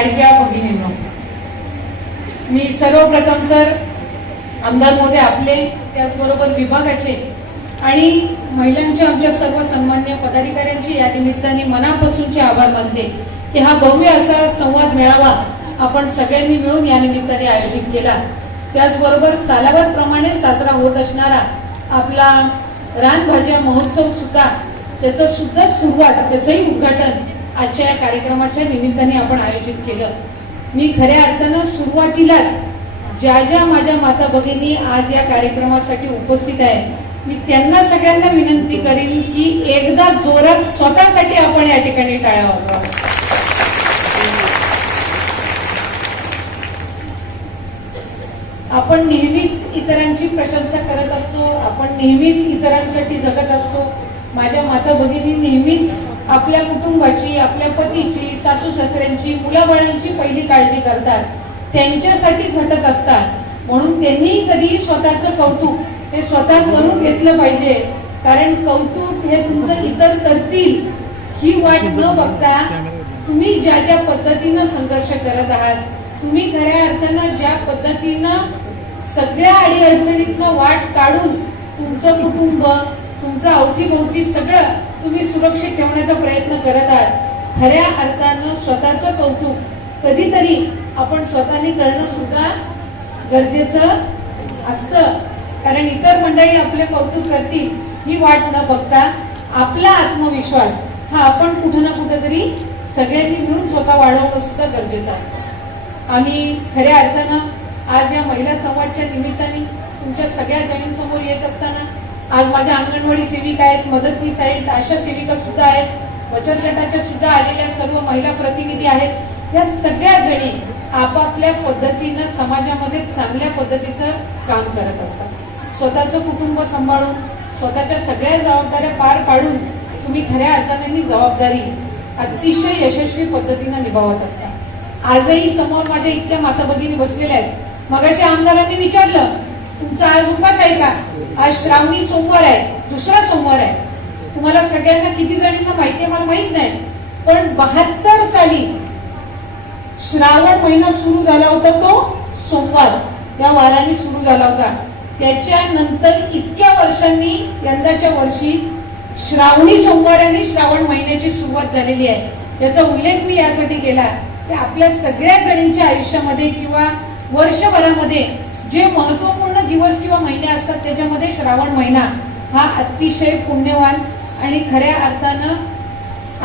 लाडक्या भगिनींनो मी सर्वप्रथम तर आमदार मोदी आपले त्याचबरोबर विभागाचे आणि महिलांच्या आमच्या सर्व सन्मान्य पदाधिकाऱ्यांची या निमित्ताने मनापासूनचे आभार मानते की हा भव्य असा संवाद मेळावा आपण सगळ्यांनी मिळून या निमित्ताने आयोजित केला त्याचबरोबर सालाबाद प्रमाणे साजरा होत असणारा आपला रानभाज्या महोत्सव सुद्धा त्याचं सुद्धा सुरुवात त्याचंही उद्घाटन आजच्या या कार्यक्रमाच्या निमित्ताने आपण आयोजित केलं मी खऱ्या अर्थानं सुरुवातीलाच ज्या ज्या माझ्या माता भगिनी आज या कार्यक्रमासाठी उपस्थित आहे मी त्यांना सगळ्यांना विनंती करीन की एकदा जोरात स्वतःसाठी आपण या ठिकाणी टाळ्या वापरा आपण नेहमीच इतरांची प्रशंसा करत असतो आपण नेहमीच इतरांसाठी जगत असतो माझ्या माता भगिनी नेहमीच आपल्या कुटुंबाची आपल्या पतीची सासू सासऱ्यांची मुलाबाळांची पहिली काळजी करतात त्यांच्यासाठी झटत असतात म्हणून त्यांनी कधी स्वतःचं कौतुक हे स्वतः करून घेतलं पाहिजे कारण कौतुक हे तुमचं इतर करतील ही वाट न बघता तुम्ही ज्या ज्या पद्धतीनं संघर्ष करत आहात तुम्ही खऱ्या अर्थानं ज्या पद्धतीनं सगळ्या अडीअडचणीतनं वाट काढून तुमचं कुटुंब तुमचं अवतीभोवती सगळं तुम्ही सुरक्षित ठेवण्याचा प्रयत्न करत आहात खऱ्या अर्थानं स्वतःचं कौतुक कधीतरी आपण स्वतःने करणं सुद्धा गरजेचं असतं कारण इतर मंडळी आपले कौतुक करतील ही वाट न बघता आपला आत्मविश्वास हा आपण कुठं ना कुठंतरी सगळ्यांनी मिळून स्वतः वाढवणं सुद्धा गरजेचं असतं आम्ही खऱ्या अर्थानं आज या महिला संवादच्या निमित्ताने तुमच्या सगळ्या जमीन समोर येत असताना आज माझ्या अंगणवाडी सेविका आहेत मदतनीस आहेत आशा सेविका सुद्धा आहेत वचन गटाच्या सुद्धा आलेल्या सर्व महिला प्रतिनिधी आहेत या सगळ्या जणी आपापल्या पद्धतीनं समाजामध्ये चांगल्या पद्धतीचं काम करत असतात स्वतःचं कुटुंब सांभाळून स्वतःच्या सगळ्या जबाबदाऱ्या पार पाडून तुम्ही खऱ्या अर्थाने ही जबाबदारी अतिशय यशस्वी पद्धतीनं निभावत असता आजही समोर माझ्या इतक्या माता भगिनी बसलेल्या आहेत मगाशी आमदारांनी विचारलं तुमचा आज उपास आहे का आज श्रावणी सोमवार आहे दुसरा सोमवार आहे तुम्हाला सगळ्यांना किती जणांना माहिती मला माहित नाही पण बहात्तर साली श्रावण महिना सुरू झाला होता तो सोमवार या वाराने सुरू झाला होता त्याच्यानंतर इतक्या वर्षांनी यंदाच्या वर्षी श्रावणी सोमवाराने श्रावण महिन्याची सुरुवात झालेली आहे याचा उल्लेख मी यासाठी केला की आपल्या सगळ्या जणींच्या आयुष्यामध्ये किंवा वर्षभरामध्ये जे महत्वपूर्ण दिवस किंवा महिने असतात त्याच्यामध्ये श्रावण महिना हा अतिशय पुण्यवान आणि खऱ्या अर्थानं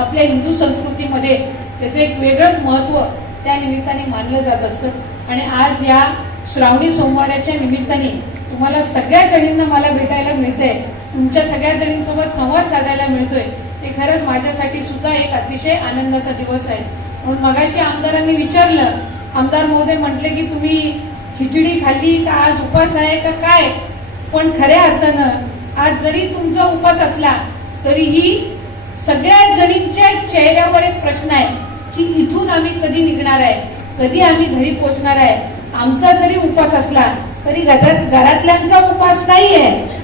आपल्या हिंदू संस्कृतीमध्ये त्याचं एक वेगळंच महत्व त्या निमित्ताने मानलं जात असतं आणि आज या श्रावणी सोमवाराच्या निमित्ताने तुम्हाला सगळ्या जणींना मला भेटायला मिळतंय तुमच्या सगळ्या जणींसोबत संवाद साधायला मिळतोय हे खरंच माझ्यासाठी सुद्धा एक अतिशय आनंदाचा दिवस आहे म्हणून मगाशी आमदारांनी विचारलं आमदार महोदय म्हटले की तुम्ही खिचडी खाल्ली का आज उपास आहे का काय पण खऱ्या अर्थानं आज जरी तुमचा उपास असला तरीही सगळ्या जणींच्या चेहऱ्यावर एक प्रश्न आहे की इथून आम्ही कधी निघणार आहे कधी आम्ही घरी पोचणार आहे आमचा जरी उपास असला तरी घरातल्यांचा उपास नाही आहे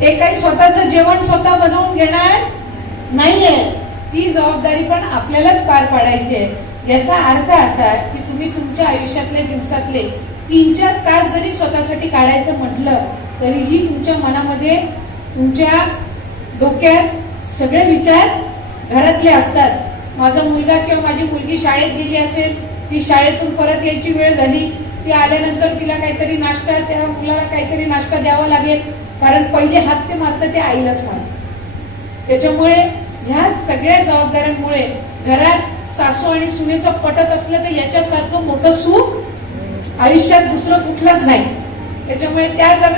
ते काही स्वतःच जेवण स्वतः बनवून घेणार नाहीये ती जबाबदारी पण आपल्यालाच पार पाडायची आहे याचा अर्थ असा आहे की तुम्ही तुमच्या आयुष्यातले दिवसातले तीन चार तास जरी स्वतःसाठी काढायचं म्हटलं तरीही तुमच्या मनामध्ये तुमच्या डोक्यात सगळे विचार घरातले असतात माझा मुलगा किंवा माझी मुलगी शाळेत गेली असेल ती शाळेतून परत यायची वेळ झाली ती आल्यानंतर तिला काहीतरी नाश्ता त्या मुलाला काहीतरी नाश्ता द्यावा लागेल कारण पहिले हात ते मारतं ते आईलाच मारत त्याच्यामुळे ह्या सगळ्या जबाबदाऱ्यांमुळे घरात सासू आणि सुनेचं पटत असलं तर याच्यासारखं मोठं सुख आयुष्यात दुसरं कुठलंच नाही त्याच्यामुळे त्या जर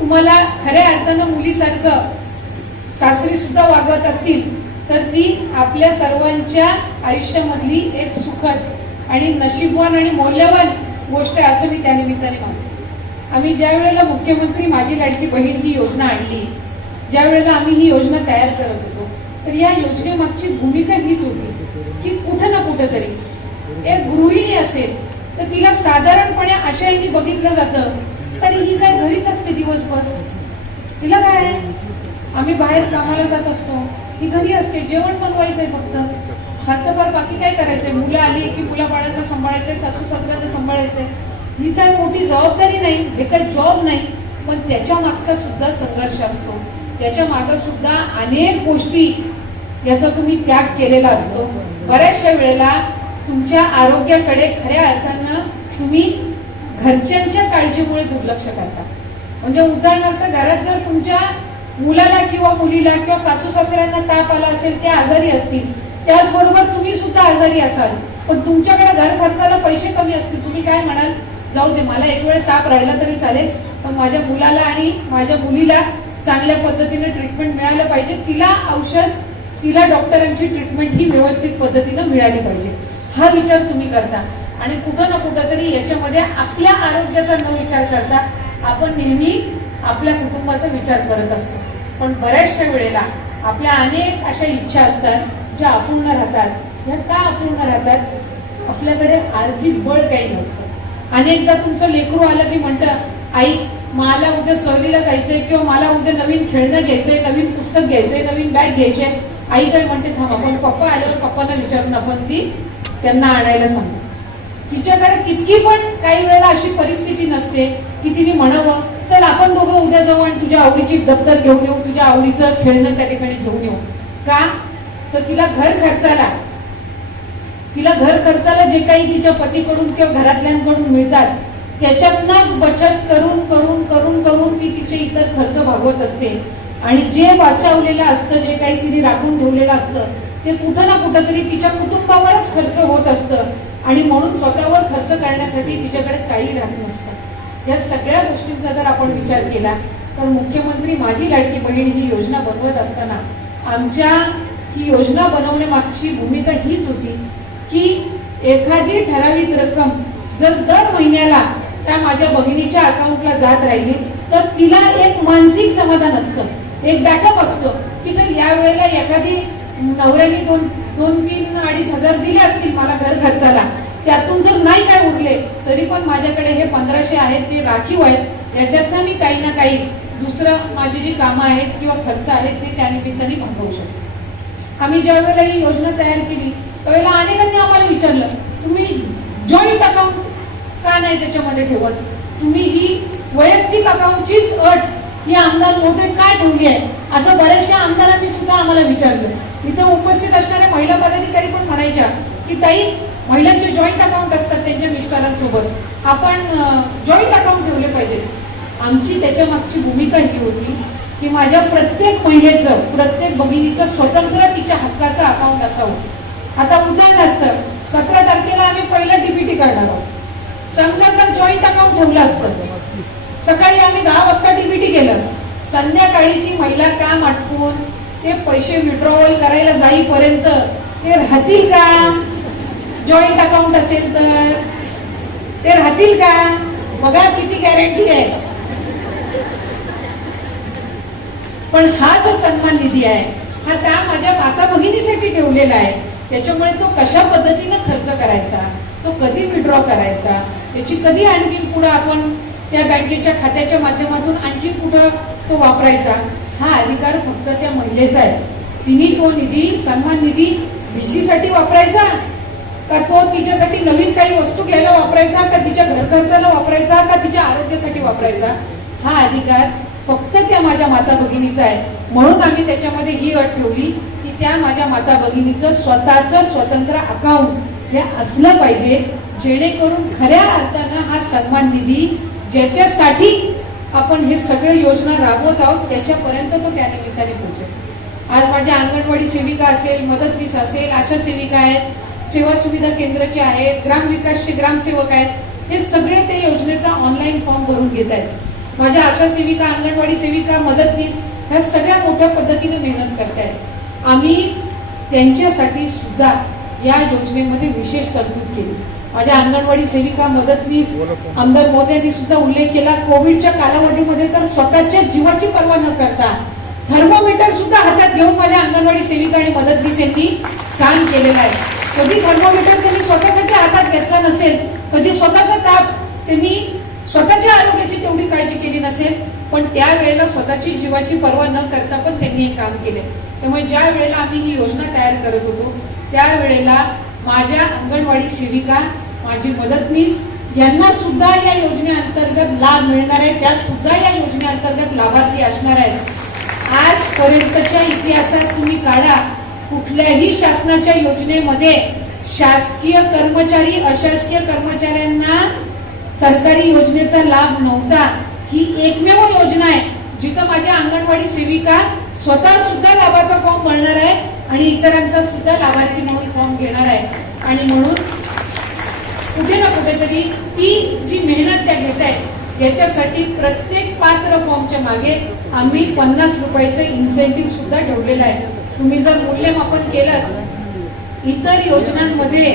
तुम्हाला खऱ्या अर्थानं मुलीसारखं सासरी सुद्धा वागत असतील तर ती आपल्या सर्वांच्या आयुष्यामधली एक सुखद आणि नशीबवान आणि मौल्यवान गोष्ट आहे असं मी त्यानिमित्ताने मानतो आम्ही ज्या वेळेला मुख्यमंत्री माझी लाडकी बहीण ही योजना आणली ज्या वेळेला आम्ही ही योजना तयार करत होतो तर या योजनेमागची भूमिका हीच होती की कुठं ना कुठंतरी एक गृहिणी असेल तिला साधारणपणे आशयाने बघितलं जात तरी ही काय घरीच असते दिवसभर तिला काय आम्ही बाहेर कामाला जात असतो ही घरी असते जेवण बनवायचंय फक्त हातभार बाकी काय करायचंय मुलं आली की मुला बाळांना सांभाळायचंय सासू सासऱ्यांना सांभाळायचंय ही काय मोठी जबाबदारी नाही हे काय जॉब नाही पण त्याच्या मागचा सुद्धा संघर्ष असतो त्याच्या माग सुद्धा अनेक गोष्टी याचा तुम्ही त्याग केलेला असतो बऱ्याचशा वेळेला तुमच्या आरोग्याकडे खऱ्या अर्थाने तुम्ही घरच्यांच्या काळजीमुळे दुर्लक्ष करता म्हणजे उदाहरणार्थ घरात जर तुमच्या मुलाला किंवा मुलीला किंवा सासू सासऱ्यांना ताप आला असेल ते आजारी असतील त्याचबरोबर तुम्ही सुद्धा आजारी असाल पण तुमच्याकडे घर खर्चाला पैसे कमी असतील तुम्ही काय म्हणाल जाऊ दे मला एक वेळ ताप राहिला तरी चालेल पण माझ्या मुलाला आणि माझ्या मुलीला चांगल्या पद्धतीने ट्रीटमेंट मिळालं पाहिजे तिला औषध तिला डॉक्टरांची ट्रीटमेंट ही व्यवस्थित पद्धतीनं मिळाली पाहिजे हा विचार तुम्ही करता आणि कुठं ना कुठंतरी तरी याच्यामध्ये आपल्या आरोग्याचा न विचार करता आपण नेहमी आपल्या कुटुंबाचा विचार करत असतो पण बऱ्याचशा वेळेला आपल्या अनेक अशा इच्छा असतात ज्या अपूर्ण राहतात ह्या का अपूर्ण राहतात आपल्याकडे आर्थिक बळ काही नसतं अनेकदा तुमचं लेकरू आलं की म्हणतं आई मला उद्या सहलीला जायचंय किंवा मला उद्या नवीन खेळणं घ्यायचंय नवीन पुस्तक घ्यायचंय नवीन बॅग घ्यायचंय आई काय म्हणते थांब पण पप्पा आल्यावर पप्पांना विचारून आपण ती त्यांना आणायला सांगतो तिच्याकडे तितकी पण काही वेळेला अशी परिस्थिती नसते की तिने म्हणावं चल आपण दोघं उद्या जाऊ आणि तुझ्या आवडीची दप्तर घेऊन येऊ तुझ्या आवडीचं खेळणं त्या ठिकाणी घेऊन येऊ का तर तिला घर खर्चाला तिला घर खर्चाला जे काही तिच्या पतीकडून किंवा घरातल्यांकडून मिळतात त्याच्यातनच बचत करून करून करून करून ती तिचे इतर खर्च भागवत असते आणि जे वाचवलेलं असतं जे काही तिने राखून ठेवलेलं असतं ते कुठं ना कुठंतरी तिच्या कुटुंबावरच खर्च होत असतं आणि म्हणून स्वतःवर खर्च करण्यासाठी तिच्याकडे काही राहत नसतात या सगळ्या गोष्टींचा जर आपण विचार केला तर मुख्यमंत्री माझी लाडकी बहीण ही योजना बनवत असताना आमच्या ही योजना बनवण्यामागची भूमिका हीच होती की एखादी ठराविक रक्कम जर दर महिन्याला त्या माझ्या बहिणीच्या अकाउंटला जात राहिली तर तिला एक मानसिक समाधान असतं एक बॅकअप असतं की जर यावेळेला एखादी नवऱ्याने दोन दोन तीन अडीच हजार दिले असतील मला घर खर्चाला त्यातून जर नाही काय उरले तरी पण माझ्याकडे हे पंधराशे आहेत ते राखीव आहेत याच्यातनं मी काही ना काही दुसरं माझी जी कामं आहेत किंवा खर्च आहेत ते त्यानिमित्ताने भागवू शकतो आम्ही वेळेला ही योजना तयार केली त्यावेळेला अनेकांनी आम्हाला विचारलं तुम्ही जॉईंट अकाउंट का नाही त्याच्यामध्ये ठेवत तुम्ही ही वैयक्तिक अकाउंटचीच अट ही आमदार मोदी काय ठेवली आहे असं बऱ्याचशा आमदारांनी सुद्धा आम्हाला विचारलं इथं उपस्थित असणाऱ्या महिला पदाधिकारी पण म्हणायच्या की ताई महिलांचे जॉईंट अकाउंट असतात त्यांच्या मिस्टरांसोबत आपण जॉईंट अकाउंट ठेवले पाहिजे आमची त्याच्या मागची भूमिका ही होती की माझ्या प्रत्येक महिलेचं प्रत्येक भगिनीचं स्वतंत्र तिच्या हक्काचं अकाउंट असावं आता उदाहरणार्थ सतरा तारखेला आम्ही पहिला डीबीटी काढणार आहोत समजा जर जॉईंट अकाउंट ठेवलं असतं सकाळी आम्ही दहा वाजता डीबीटी केलं संध्याकाळी ती महिला काम आटपून ते पैसे विड्रॉवल करायला जाईपर्यंत ते राहतील का जॉईंट अकाउंट असेल तर ते राहतील का बघा किती गॅरंटी आहे पण हा जो सन्मान निधी आहे हा त्या माझ्या माता भगिनीसाठी ठेवलेला आहे त्याच्यामुळे तो कशा पद्धतीनं खर्च करायचा तो कधी विड्रॉ करायचा त्याची कधी आणखी पुढं आपण त्या बँकेच्या खात्याच्या माध्यमातून आणखी कुठं तो वापरायचा हा अधिकार फक्त त्या महिलेचा आहे तिने तो निधी सन्मान निधी भिशीसाठी वापरायचा का तो तिच्यासाठी नवीन काही वस्तू घ्यायला वापरायचा का तिच्या घर खर्चाला वापरायचा का तिच्या आरोग्यासाठी वापरायचा हा अधिकार फक्त त्या माझ्या माता भगिनीचा आहे म्हणून आम्ही त्याच्यामध्ये ही अट ठेवली की त्या माझ्या माता भगिनीचं स्वतःचं स्वतंत्र अकाउंट हे असलं पाहिजे जेणेकरून खऱ्या अर्थानं हा सन्मान निधी ज्याच्यासाठी आपण हे सगळे योजना राबवत आहोत त्याच्यापर्यंत तो त्या निमित्ताने पोहोचेल आज माझ्या अंगणवाडी सेविका असेल मदतनीस असेल आशा सेविका आहेत सेवा सुविधा केंद्राचे आहेत ग्रामविकासचे ग्रामसेवक आहेत हे सगळे त्या योजनेचा ऑनलाईन फॉर्म भरून घेत आहेत माझ्या आशा सेविका अंगणवाडी सेविका मदतनीस ह्या सगळ्या मोठ्या पद्धतीने मेहनत करतायत आम्ही त्यांच्यासाठी सुद्धा या योजनेमध्ये विशेष तरतूद केली माझ्या अंगणवाडी सेविका मदतनीस आमदार मोदी सुद्धा उल्लेख केला कोविडच्या कालावधीमध्ये तर स्वतःच्या जीवाची पर्वा न करता थर्मोमीटर सुद्धा हातात घेऊन माझ्या अंगणवाडी सेविका आणि मदतनीस यांनी काम केलेलं आहे कधी थर्मोमीटर त्यांनी स्वतःसाठी हातात घेतला नसेल कधी स्वतःचा ताप त्यांनी स्वतःच्या आरोग्याची तेवढी काळजी केली नसेल पण त्यावेळेला स्वतःची जीवाची पर्वा न करता पण त्यांनी हे काम केले त्यामुळे ज्या वेळेला आम्ही ही योजना तयार करत होतो त्यावेळेला माझ्या अंगणवाडी सेविका माझी मदतनीस यांना सुद्धा या योजनेअंतर्गत लाभ मिळणार आहे त्या सुद्धा या योजनेअंतर्गत लाभार्थी असणार आहेत आजपर्यंतच्या इतिहासात तुम्ही काढा कुठल्याही शासनाच्या योजनेमध्ये शासकीय कर्मचारी अशासकीय कर्मचाऱ्यांना सरकारी योजनेचा लाभ नव्हता ही एकमेव योजना आहे जिथं माझ्या अंगणवाडी सेविका स्वतः सुद्धा लाभाचा फॉर्म भरणार आहे आणि इतरांचा सुद्धा लाभार्थी म्हणून फॉर्म घेणार आहे आणि म्हणून कुठे ना कुठेतरी ती जी मेहनत त्या घेत आहेत याच्यासाठी प्रत्येक पात्र फॉर्मच्या मागे आम्ही पन्नास रुपयाचं इन्सेंटिव्ह सुद्धा ठेवलेलं आहे तुम्ही जर मूल्यमापन केलं इतर योजनांमध्ये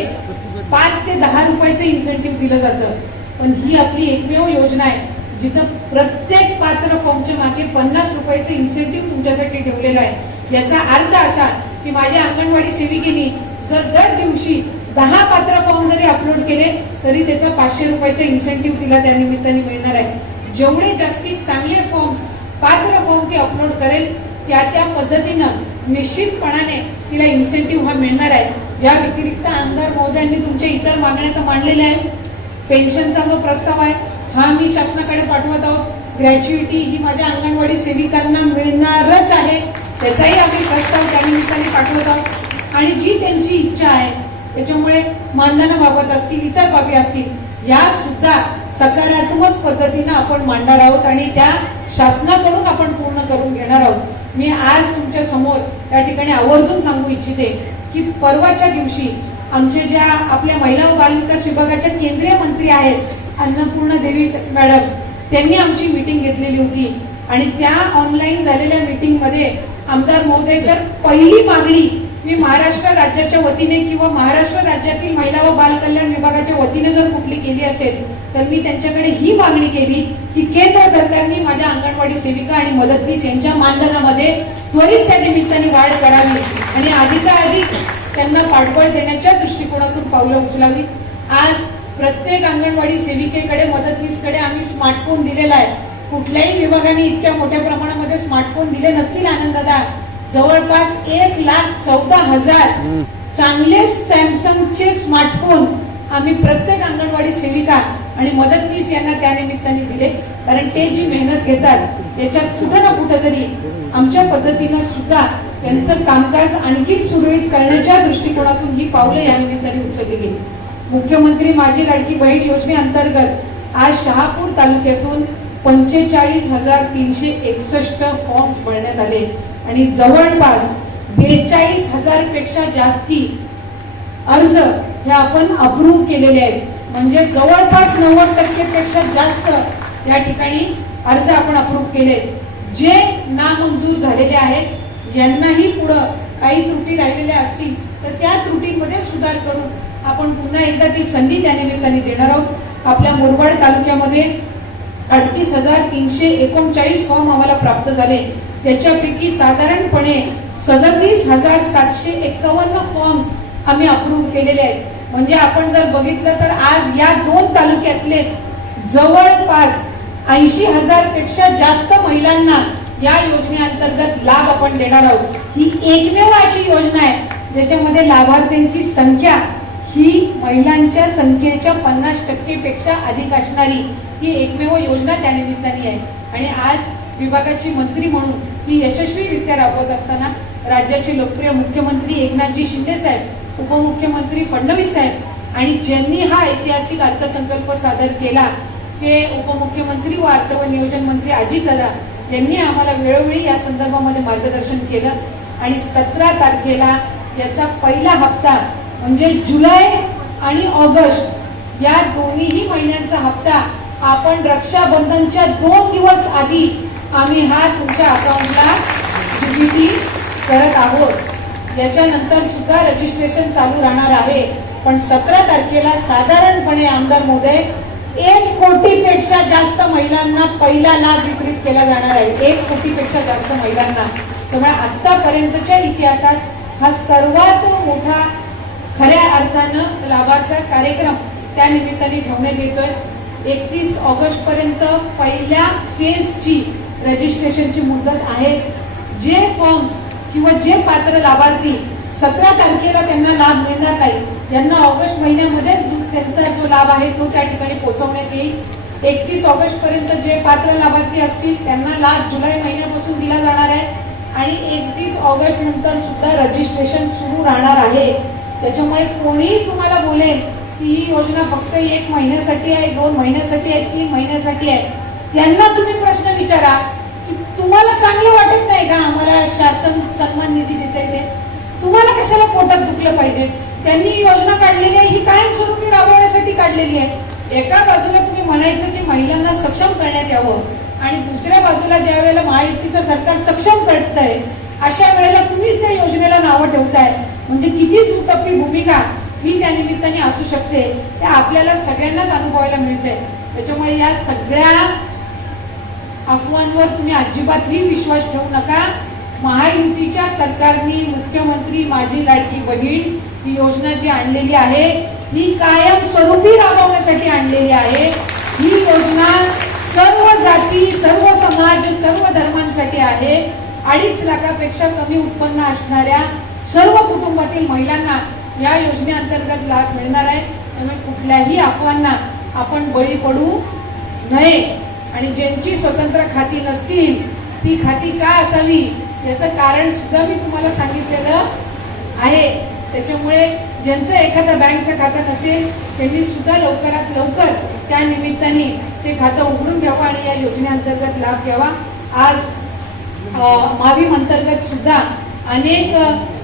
पाच ते दहा रुपयाचं इन्सेंटिव्ह दिलं जातं पण ही आपली एकमेव योजना आहे जिथं प्रत्येक पात्र फॉर्मच्या मागे पन्नास रुपयाचं इन्सेंटिव्ह तुमच्यासाठी ठेवलेलं आहे याचा अर्थ असा की माझ्या अंगणवाडी सेविकेनी जर दर दिवशी दहा पात्र फॉर्म जरी अपलोड केले तरी त्याचा पाचशे रुपयाचा इन्सेंटिव्ह तिला त्या निमित्ताने मिळणार आहे जेवढे जास्तीत चांगले फॉर्म्स पात्र फॉर्म ती अपलोड करेल त्या त्या पद्धतीनं निश्चितपणाने तिला इन्सेंटिव्ह हा मिळणार आहे या व्यतिरिक्त आमदार महोदयांनी तुमच्या इतर मागण्या तर मांडलेल्या आहेत पेन्शनचा जो प्रस्ताव आहे हा मी शासनाकडे पाठवत आहोत ग्रॅज्युएटी ही माझ्या अंगणवाडी सेविकांना मिळणारच आहे त्याचाही आम्ही प्रस्ताव निमित्ताने पाठवत आहोत आणि जी त्यांची इच्छा आहे त्याच्यामुळे बाबत असतील इतर बाबी असतील या सुद्धा सकारात्मक पद्धतीनं आपण मांडणार आहोत आणि त्या शासनाकडून आपण पूर्ण करून घेणार आहोत मी आज तुमच्या समोर त्या ठिकाणी आवर्जून सांगू इच्छिते की परवाच्या दिवशी आमचे ज्या आपल्या महिला व बालविकास विभागाच्या केंद्रीय मंत्री आहेत अन्नपूर्णा देवी मॅडम त्यांनी आमची मीटिंग घेतलेली होती आणि त्या ऑनलाईन झालेल्या मीटिंगमध्ये आमदार महोदय जर पहिली मागणी मी महाराष्ट्र राज्याच्या वतीने किंवा महाराष्ट्र राज्यातील महिला व बाल कल्याण विभागाच्या वतीने जर कुठली केली असेल तर मी त्यांच्याकडे ही मागणी केली की केंद्र सरकारने माझ्या अंगणवाडी सेविका आणि मदतनीस यांच्या मानधनामध्ये त्वरित त्या निमित्ताने वाढ करावी आणि अधिकाधिक त्यांना पाठबळ देण्याच्या दृष्टिकोनातून पावलं उचलावी आज प्रत्येक अंगणवाडी सेविकेकडे मदतनीसकडे आम्ही स्मार्टफोन दिलेला आहे कुठल्याही विभागाने इतक्या मोठ्या प्रमाणामध्ये स्मार्टफोन दिले नसतील आनंददा जवळपास एक लाख चौदा हजार चांगले सॅमसंगचे स्मार्टफोन आम्ही प्रत्येक अंगणवाडी सेविका आणि मदतनीस यांना त्यानिमित्ताने दिले कारण ते जी मेहनत घेतात याच्यात कुठं ना कुठंतरी तरी आमच्या पद्धतीनं सुद्धा त्यांचं कामकाज आणखी सुरळीत करण्याच्या दृष्टिकोनातून ही पावलं या निमित्ताने उचलली गेली मुख्यमंत्री माझी लाडकी बहीण योजनेअंतर्गत आज शहापूर तालुक्यातून पंचेचाळीस हजार तीनशे एकसष्ट फॉर्म्स भरण्यात आले आणि जवळपास बेचाळीस हजार पेक्षा जास्ती अर्ज हे आपण अप्रूव्ह केलेले आहेत म्हणजे जवळपास नव्वद टक्के पेक्षा जास्त या ठिकाणी अर्ज आपण अप्रूव्ह केले जे नामंजूर झालेले आहेत यांनाही पुढं काही त्रुटी राहिलेल्या असतील तर त्या त्रुटीमध्ये सुधार करून आपण पुन्हा एकदा ती संधी त्यानिमित्ताने देणार आहोत आपल्या मुरबाड तालुक्यामध्ये अडतीस हजार तीनशे एकोणचाळीस फॉर्म आम्हाला प्राप्त झाले त्याच्यापैकी साधारणपणे सदतीस हजार सातशे एक्कावन्न फॉर्म्स आम्ही अप्रूव्ह केलेले आहेत म्हणजे आपण जर बघितलं तर आज या दोन तालुक्यातलेच जवळपास ऐंशी हजार पेक्षा जास्त महिलांना या योजनेअंतर्गत लाभ आपण देणार आहोत ही एकमेव अशी योजना आहे ज्याच्यामध्ये लाभार्थ्यांची संख्या ही महिलांच्या संख्येच्या पन्नास टक्केपेक्षा अधिक असणारी ही एकमेव योजना त्यानिमित्ताने आहे आणि आज विभागाची मंत्री म्हणून ही यशस्वीरित्या राबवत असताना राज्याचे लोकप्रिय मुख्यमंत्री एकनाथजी शिंदे साहेब उपमुख्यमंत्री फडणवीस साहेब आणि ज्यांनी हा ऐतिहासिक अर्थसंकल्प सादर केला ते उपमुख्यमंत्री व अर्थ व नियोजन मंत्री अजित दादा यांनी आम्हाला वेळोवेळी या संदर्भामध्ये मार्गदर्शन केलं आणि सतरा तारखेला याचा पहिला हप्ता म्हणजे जुलै आणि ऑगस्ट या दोन्ही महिन्यांचा हप्ता आपण रक्षाबंधनच्या दोन दिवस आधी आम्ही हा तुमच्या अकाउंटला डिलिटी करत आहोत याच्यानंतर सुद्धा रजिस्ट्रेशन चालू राहणार आहे पण सतरा तारखेला साधारणपणे आमदार मोदय एक कोटीपेक्षा जास्त महिलांना पहिला लाभ वितरित केला जाणार आहे एक कोटीपेक्षा जास्त महिलांना त्यामुळे आतापर्यंतच्या इतिहासात हा सर्वात मोठा खऱ्या अर्थानं लाभाचा कार्यक्रम त्या निमित्ताने ठेवण्यात येतोय एकतीस ऑगस्ट पर्यंत पहिल्या फेजची रजिस्ट्रेशनची मुदत आहे जे फॉर्म्स किंवा जे पात्र लाभार्थी सतरा तारखेला त्यांना लाभ मिळणार नाही त्यांना ऑगस्ट महिन्यामध्येच त्यांचा जो लाभ आहे तो त्या ठिकाणी पोहोचवण्यात येईल एकतीस ऑगस्ट पर्यंत जे पात्र लाभार्थी असतील त्यांना लाभ जुलै महिन्यापासून दिला जाणार आहे आणि एकतीस ऑगस्ट नंतर सुद्धा रजिस्ट्रेशन सुरू राहणार आहे त्याच्यामुळे कोणी तुम्हाला बोलेल की ही योजना फक्त एक महिन्यासाठी आहे दोन महिन्यासाठी आहे तीन महिन्यासाठी आहे त्यांना तुम्ही प्रश्न विचारा की तुम्हाला चांगलं वाटत नाही का आम्हाला शासन सन्मान निधी देता येते तुम्हाला कशाला पोटात दुखलं पाहिजे त्यांनी योजना काढलेली आहे ही कायमस्वरूपी राबवण्यासाठी काढलेली आहे एका बाजूला तुम्ही म्हणायचं की महिलांना सक्षम करण्यात यावं आणि दुसऱ्या बाजूला ज्या वेळेला महायुतीचं सरकार सक्षम करत आहे अशा वेळेला तुम्हीच त्या योजनेला नावं ठेवताय म्हणजे किती दुटप्पी भूमिका ही त्या निमित्ताने असू शकते ते आपल्याला सगळ्यांनाच अनुभवायला मिळते त्याच्यामुळे या सगळ्या अफवांवर तुम्ही अजिबातही विश्वास ठेवू नका महायुतीच्या सरकारने मुख्यमंत्री माझी लाडकी बहीण ही योजना जी आणलेली आहे ही कायमस्वरूपी राबवण्यासाठी आणलेली आहे ही योजना सर्व जाती सर्व समाज सर्व धर्मांसाठी आहे अडीच लाखापेक्षा कमी उत्पन्न असणाऱ्या सर्व कुटुंबातील महिलांना या योजनेअंतर्गत लाभ मिळणार आहे त्यामुळे कुठल्याही अफवांना आपण बळी पडू नये आणि ज्यांची स्वतंत्र खाती नसतील ती खाती का असावी याचं कारण सुद्धा मी तुम्हाला सांगितलेलं आहे त्याच्यामुळे ज्यांचं एखादं बँकचं खातं नसेल त्यांनी सुद्धा लवकरात लवकर त्या निमित्ताने ते खातं उघडून घ्यावं आणि या योजनेअंतर्गत लाभ घ्यावा आज मावीम अंतर्गत सुद्धा अनेक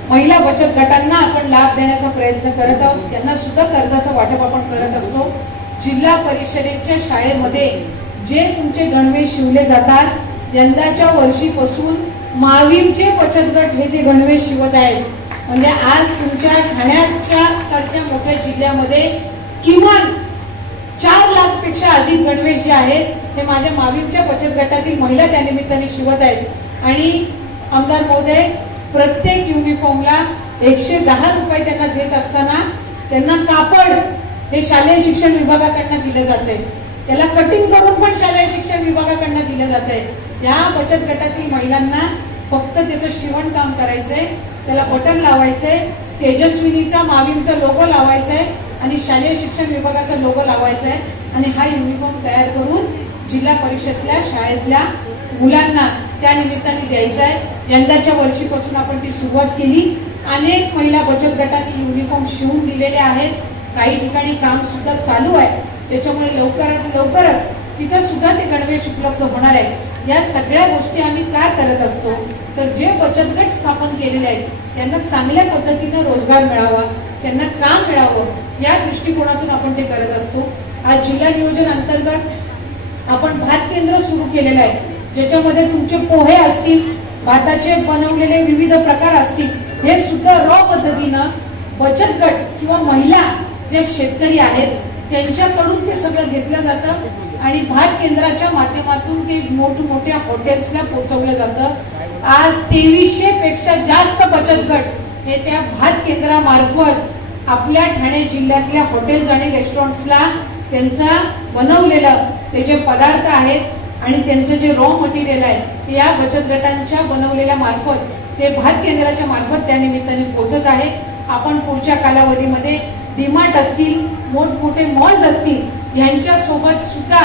महिला बचत गटांना आपण लाभ देण्याचा प्रयत्न करत आहोत त्यांना सुद्धा कर्जाचं वाटप आपण करत असतो जिल्हा परिषदेच्या शाळेमध्ये जे तुमचे गणवेश शिवले जातात यंदाच्या वर्षीपासून मावीमचे बचत गट हे ते गणवेश शिवत आहेत म्हणजे आज तुमच्या ठाण्याच्या सारख्या मोठ्या जिल्ह्यामध्ये किमान चार लाख पेक्षा अधिक गणवेश जे आहेत हे माझ्या मावीमच्या बचत गटातील महिला त्यानिमित्ताने शिवत आहेत आणि आमदार महोदय प्रत्येक युनिफॉर्मला एकशे दहा रुपये त्यांना देत असताना त्यांना कापड हे शालेय शिक्षण विभागाकडनं दिलं जाते त्याला कटिंग करून पण शालेय शिक्षण विभागाकडनं दिलं जाते या बचत गटातील महिलांना फक्त त्याचं शिवणकाम करायचंय त्याला बटन लावायचंय तेजस्विनीचा मावीमचा लोगो लावायचंय आणि शालेय शिक्षण विभागाचा लोगो लावायचा आहे आणि हा युनिफॉर्म तयार करून जिल्हा परिषदल्या शाळेतल्या मुलांना त्या निमित्ताने द्यायचं आहे यंदाच्या वर्षीपासून आपण ती सुरुवात केली अनेक महिला बचत गटांनी युनिफॉर्म शिवून दिलेले आहेत काही ठिकाणी काम सुद्धा चालू आहे त्याच्यामुळे लवकरात लवकरच तिथं सुद्धा ते गणवेश उपलब्ध होणार आहे या सगळ्या गोष्टी आम्ही काय करत असतो तर जे बचत गट स्थापन केलेले आहेत त्यांना चांगल्या पद्धतीनं रोजगार मिळावा त्यांना काम मिळावं या दृष्टिकोनातून आपण ते करत असतो आज जिल्हा नियोजन अंतर्गत आपण भात केंद्र सुरू केलेलं आहे ज्याच्यामध्ये तुमचे पोहे असतील भाताचे बनवलेले विविध प्रकार असतील हे सुद्धा रॉ पद्धतीनं बचत गट किंवा महिला जे शेतकरी आहेत त्यांच्याकडून ते सगळं घेतलं जातं आणि भात केंद्राच्या माध्यमातून ते मोठमोठ्या हॉटेल्सला पोहोचवलं जातं आज तेवीसशे पेक्षा जास्त बचत गट हे त्या भात केंद्रामार्फत आपल्या ठाणे जिल्ह्यातल्या हॉटेल्स आणि रेस्टॉरंट्सला त्यांचा बनवलेलं ते जे पदार्थ आहेत आणि त्यांचं जे रॉ मटेरियल आहे ते या बचत गटांच्या बनवलेल्या मार्फत ते भात केंद्राच्या मार्फत त्या निमित्ताने पोचत आहे आपण पुढच्या कालावधीमध्ये डिमार्ट असतील मोठमोठे मॉल्स असतील सोबत सुद्धा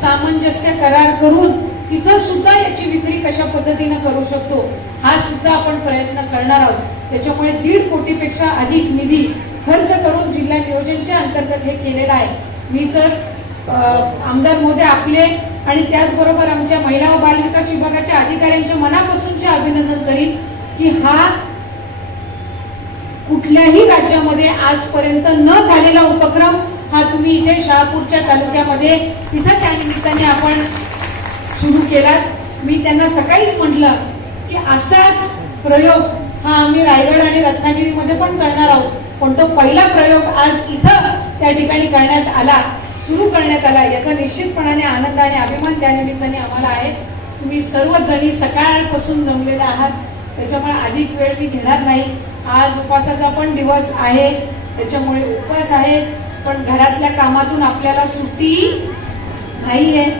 सामंजस्य करार करून तिथं सुद्धा याची विक्री कशा पद्धतीनं करू शकतो हा सुद्धा आपण प्रयत्न करणार आहोत त्याच्यामुळे दीड कोटीपेक्षा अधिक निधी खर्च करून जिल्हा नियोजनच्या अंतर्गत हे केलेलं आहे मी तर आमदार मोदी आपले आणि त्याचबरोबर आमच्या महिला व बालविकास विभागाच्या अधिकाऱ्यांच्या मनापासूनचे अभिनंदन करीन की हा कुठल्याही राज्यामध्ये आजपर्यंत न झालेला उपक्रम हा तुम्ही इथे शहापूरच्या तालुक्यामध्ये तिथं त्या निमित्ताने आपण सुरू केलात मी त्यांना सकाळीच म्हटलं की असाच प्रयोग हा आम्ही रायगड आणि रत्नागिरीमध्ये पण करणार आहोत पण तो पहिला प्रयोग आज इथं त्या ठिकाणी करण्यात आला सुरू करण्यात आला याचा निश्चितपणाने आनंद आणि अभिमान त्यानिमित्ताने आम्हाला आहे तुम्ही सर्वच जणी सकाळपासून जमलेले आहात त्याच्यामुळे अधिक वेळ मी घेणार नाही आज उपवासाचा पण दिवस आहे त्याच्यामुळे उपवास आहे पण घरातल्या कामातून आपल्याला सुट्टी नाही आहे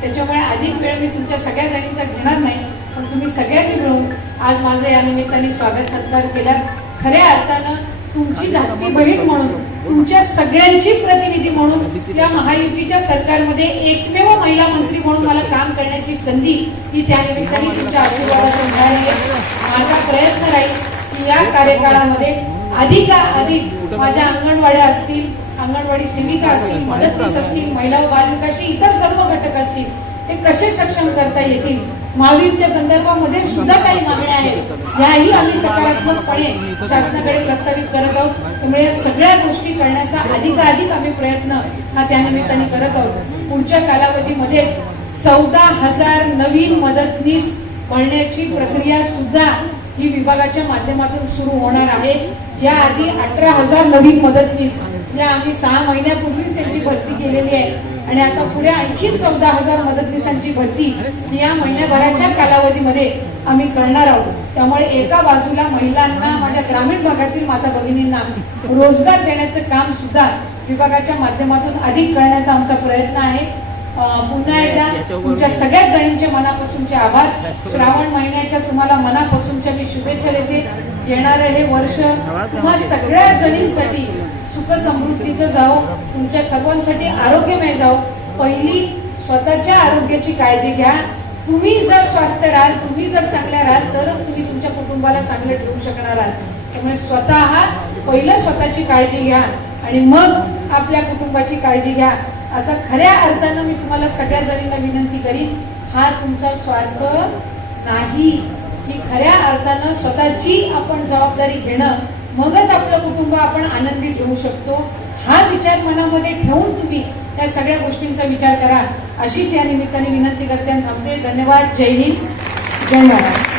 त्याच्यामुळे अधिक वेळ मी तुमच्या सगळ्या जणींचा घेणार नाही पण तुम्ही सगळ्यांनी मिळून आज माझं या निमित्ताने स्वागत सत्कार केला खऱ्या अर्थानं तुमची धाकटी बहीण म्हणून तुमच्या सगळ्यांची प्रतिनिधी म्हणून या महायुतीच्या सरकारमध्ये एकमेव महिला मंत्री म्हणून मला काम करण्याची संधी ही त्यानिमित्ताने तुमच्या आशीर्वादातून मिळाली आहे माझा प्रयत्न राहील की या कार्यकाळामध्ये अधिका अधिक माझ्या अंगणवाड्या असतील अंगणवाडी सेविका असतील मदतनीस असतील महिला व बालविकाशी इतर सर्व घटक असतील हे कसे सक्षम करता येतील महावीरच्या संदर्भामध्ये सुद्धा काही मागण्या आहेत याही आम्ही सकारात्मकपणे शासनाकडे प्रस्तावित करत आहोत त्यामुळे या सगळ्या गोष्टी करण्याचा अधिकाधिक आम्ही प्रयत्न हा त्यानिमित्ताने करत आहोत पुढच्या कालावधीमध्येच चौदा हजार नवीन मदतनीस भरण्याची प्रक्रिया सुद्धा ही विभागाच्या माध्यमातून सुरू होणार आहे याआधी अठरा हजार नवीन मदतनीस या आम्ही सहा महिन्यापूर्वीच त्यांची भरती केलेली आहे आणि आता पुढे आणखी चौदा हजार मदतनीसांची भरती या महिन्याभराच्या कालावधीमध्ये आम्ही करणार आहोत त्यामुळे एका बाजूला महिलांना माझ्या ग्रामीण भागातील माता भगिनींना रोजगार देण्याचं काम सुद्धा विभागाच्या माध्यमातून अधिक करण्याचा आमचा प्रयत्न आहे पुन्हा एकदा तुमच्या सगळ्याच जणींचे मनापासूनचे आभार श्रावण महिन्याच्या तुम्हाला मनापासूनच्या मी शुभेच्छा देते येणारं हे वर्ष तुम्हा सगळ्या जणींसाठी सुख समृद्धीचं जाओ तुमच्या सर्वांसाठी आरोग्यमय जाओ पहिली स्वतःच्या आरोग्याची काळजी घ्या तुम्ही जर स्वास्थ्य राहाल तुम्ही जर चांगल्या राहाल तरच तुम्ही तुमच्या कुटुंबाला चांगलं ठेवू शकणार आहात त्यामुळे स्वतः पहिलं स्वतःची काळजी घ्या आणि मग आपल्या कुटुंबाची काळजी घ्या असं खऱ्या अर्थानं मी तुम्हाला सगळ्या जणींना विनंती करीन हा तुमचा स्वार्थ नाही की खऱ्या अर्थानं स्वतःची आपण जबाबदारी घेणं मगच आपलं कुटुंब आपण आनंदी ठेवू शकतो हा विचार मनामध्ये ठेवून तुम्ही त्या सगळ्या गोष्टींचा विचार करा अशीच या निमित्ताने विनंती करते थांबते धन्यवाद जय हिंद जय महाराज